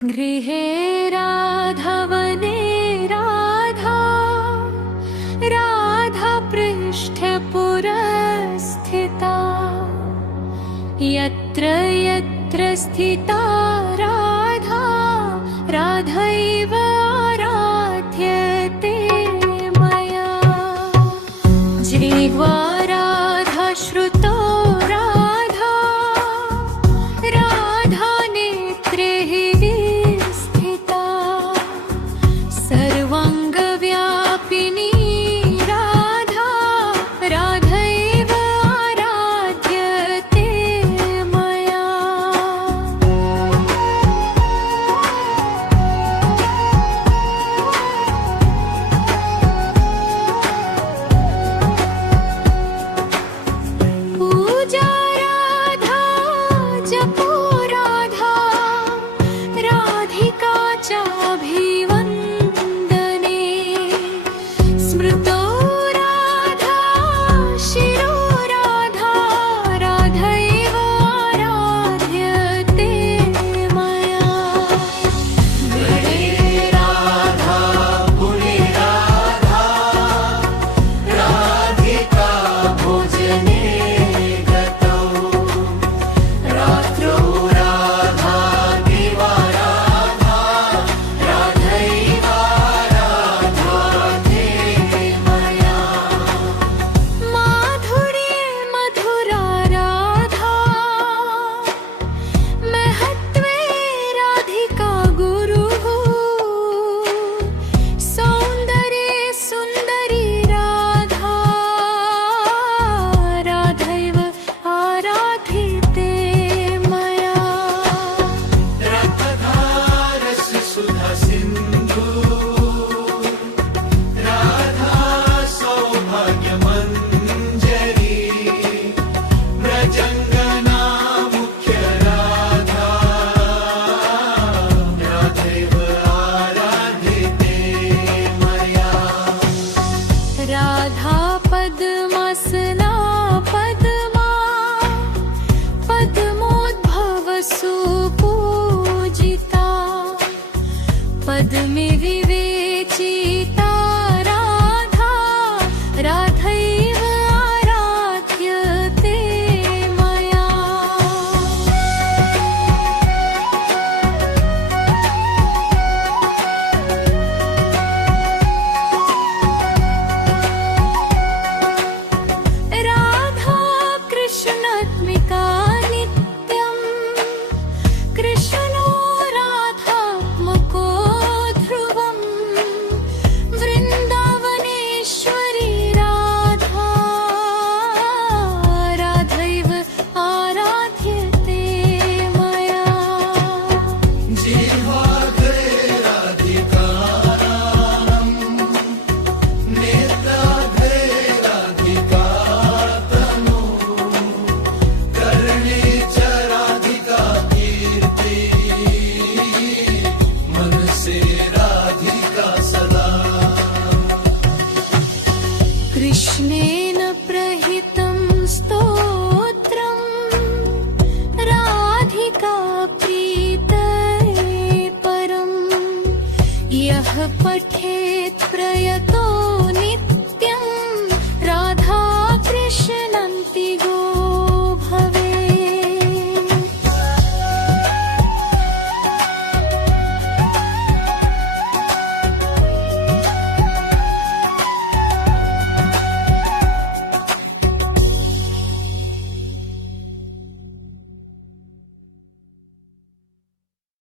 गृहे राधवने राधा राधा पृष्ठे पुरस्थिता यत्र यत्र स्थिता राधा राधैव आराध्यते मया जिह्वा राधा श्रुतो राधा राधा नेत्रे हि स्थिता सर्वाङ्गव्यापिनी राधा राधैव आराध्यते मया पूजा राधा जपो राधा राधिका चाभिवन्दने स्मृतो राधा शिरो राधा राधैव आराध्यते मया गणे राधा पुणे राधा राधिका भोजने गतौ रात्रौ राधा दिवा राधा राधैव आराध्यते मया माधुर्ये मधुरा राधा महत्त्वे राधिका गुरुः सौन्दर्ये सुन्दरी राधा राधैव आराध्यते मया रथधारस्य सुधा सिन्धु राधा सौभाग्यमञ्जरी व्रजङ्गना मुख्य राधा राधैव आराध्यते मया राधा पद्मासना पद्मा पद्मोद्भव सुपूजिता पद्मे विवेचिता राधा राधैव आराध्यते मया राधा कृष्णात्मिका नित्यं कृष्णो राधात्मको ध्रुवं वृन्दावनेश्वरी राधा राधैव आराध्यते मया जिह्वाग्रे राधिकानां नेत्राग्रे राधिका तनु कर्णे च राधिका कीर्ति मनसे राधिका सदा कृष्णेन प्रहितं स्तोत्रं राधिका प्रीतये परं यः पठेत्